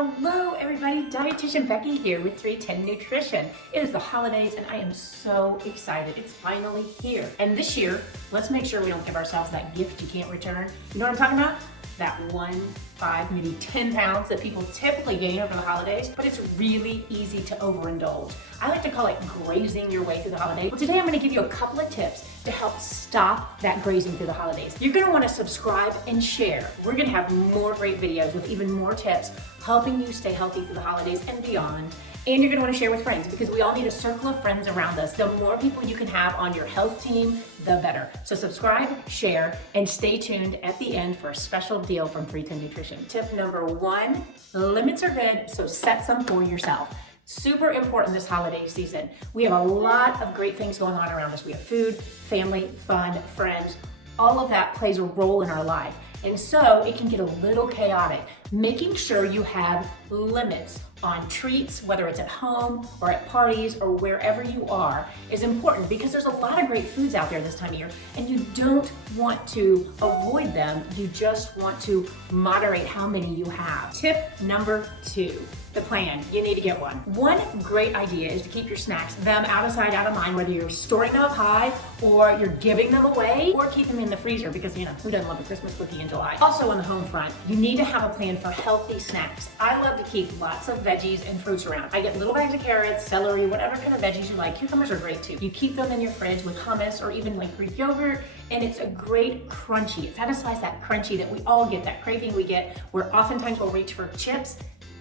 Hello everybody, Dietitian Becky here with 310 Nutrition. It is the holidays and I am so excited. It's finally here. And this year, let's make sure we don't give ourselves that gift you can't return. You know what I'm talking about? That 1, 5, maybe 10 pounds that people typically gain over the holidays, but it's really easy to overindulge. I like to call it grazing your way through the holiday. Well, today I'm gonna give you a couple of tips to help stop that grazing through the holidays. You're gonna wanna subscribe and share. We're gonna have more great videos with even more tips helping you stay healthy through the holidays and beyond. And you're gonna wanna share with friends because we all need a circle of friends around us. The more people you can have on your health team, the better. So subscribe, share, and stay tuned at the end for a special deal from 310 Nutrition. Tip number 1, limits are good, so set some for yourself. Super important this holiday season. We have a lot of great things going on around us. We have food, family, fun, friends. All of that plays a role in our life. And so it can get a little chaotic. Making sure you have limits on treats, whether it's at home or at parties or wherever you are, is important because there's a lot of great foods out there this time of year and you don't want to avoid them. You just want to moderate how many you have. Tip number 2. The plan. You need to get one. One great idea is to keep your snacks, them out of sight, out of mind, whether you're storing them up high or you're giving them away or keep them in the freezer because, you know, who doesn't love a Christmas cookie in July? Also on the home front, you need to have a plan for healthy snacks. I love to keep lots of veggies and fruits around. I get little bags of carrots, celery, whatever kind of veggies you like. Cucumbers are great too. You keep them in your fridge with hummus or even like Greek yogurt, and it's a great crunchy. It satisfies that crunchy that we all get, that craving we get, where oftentimes we'll reach for chips.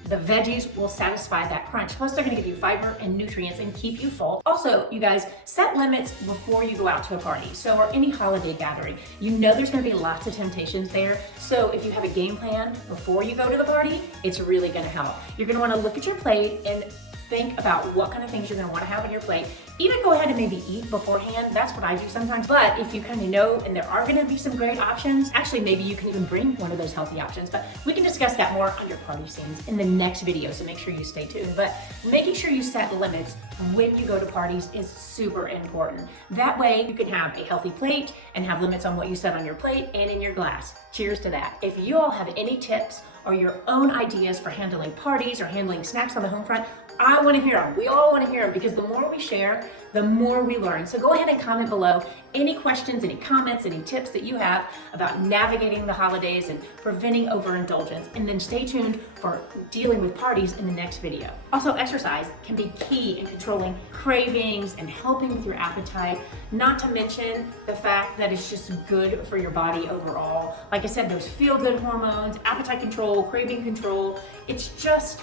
The veggies will satisfy that crunch. Plus, they're gonna give you fiber and nutrients and keep you full. Also, you guys, set limits before you go out to a party. So, or any holiday gathering. You know there's gonna be lots of temptations there. So if you have a game plan before you go to the party, it's really gonna help. You're gonna wanna look at your plate and think about what kind of things you're gonna wanna have on your plate. Even go ahead and maybe eat beforehand. That's what I do sometimes. But if you kind of know, and there are gonna be some great options, actually maybe you can even bring one of those healthy options. But we can discuss that more on your party scenes in the next video, so make sure you stay tuned. But making sure you set limits when you go to parties is super important. That way you can have a healthy plate and have limits on what you set on your plate and in your glass. Cheers to that. If you all have any tips or your own ideas for handling parties or handling snacks on the home front, I want to hear them. We all want to hear them because the more we share, the more we learn. So go ahead and comment below any questions, any comments, any tips that you have about navigating the holidays and preventing overindulgence. And then stay tuned for dealing with parties in the next video. Also, exercise can be key in controlling cravings and helping with your appetite, not to mention the fact that it's just good for your body overall. Like I said, those feel-good hormones, appetite control, craving control, it's just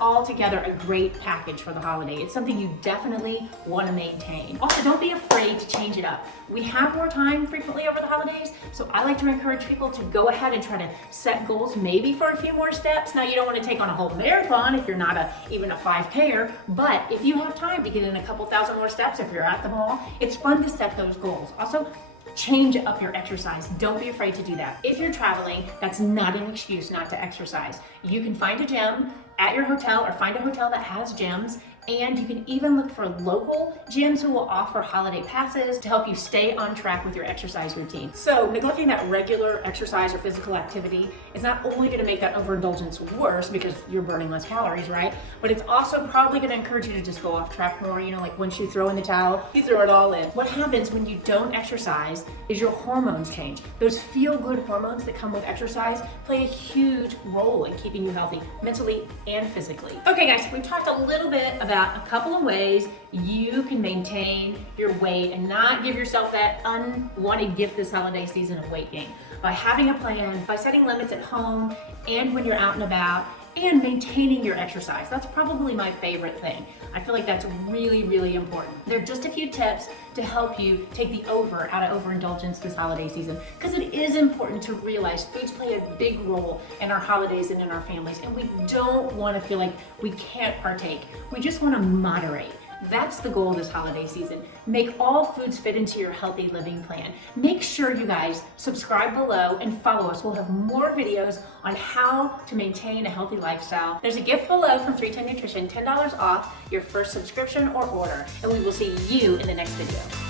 altogether a great package for the holiday. It's something you definitely want to maintain. Also, don't be afraid to change it up. We have more time frequently over the holidays, so I like to encourage people to go ahead and try to set goals maybe for a few more steps. Now, you don't want to take on a whole marathon if you're not even a 5K'er, but if you have time to get in a couple thousand more steps, if you're at the mall, it's fun to set those goals. Also, change up your exercise. Don't be afraid to do that. If you're traveling, that's not an excuse not to exercise. You can find a gym at your hotel or find a hotel that has gyms, and you can even look for local gyms who will offer holiday passes to help you stay on track with your exercise routine. So neglecting that regular exercise or physical activity is not only gonna make that overindulgence worse because you're burning less calories, right? But it's also probably gonna encourage you to just go off track more. You know, like once you throw in the towel, you throw it all in. What happens when you don't exercise is your hormones change. Those feel-good hormones that come with exercise play a huge role in keeping you healthy, mentally and physically. Okay guys, we talked a little bit about a couple of ways you can maintain your weight and not give yourself that unwanted gift this holiday season of weight gain. By having a plan, by setting limits at home and when you're out and about, and maintaining your exercise. That's probably my favorite thing. I feel like that's really, really important. There are just a few tips to help you take the over out of overindulgence this holiday season, because it is important to realize foods play a big role in our holidays and in our families, and we don't want to feel like we can't partake. We just want to moderate. That's the goal this holiday season. Make all foods fit into your healthy living plan. Make sure you guys subscribe below and follow us. We'll have more videos on how to maintain a healthy lifestyle. There's a gift below from 310 Nutrition, $10 off your first subscription or order, and we will see you in the next video.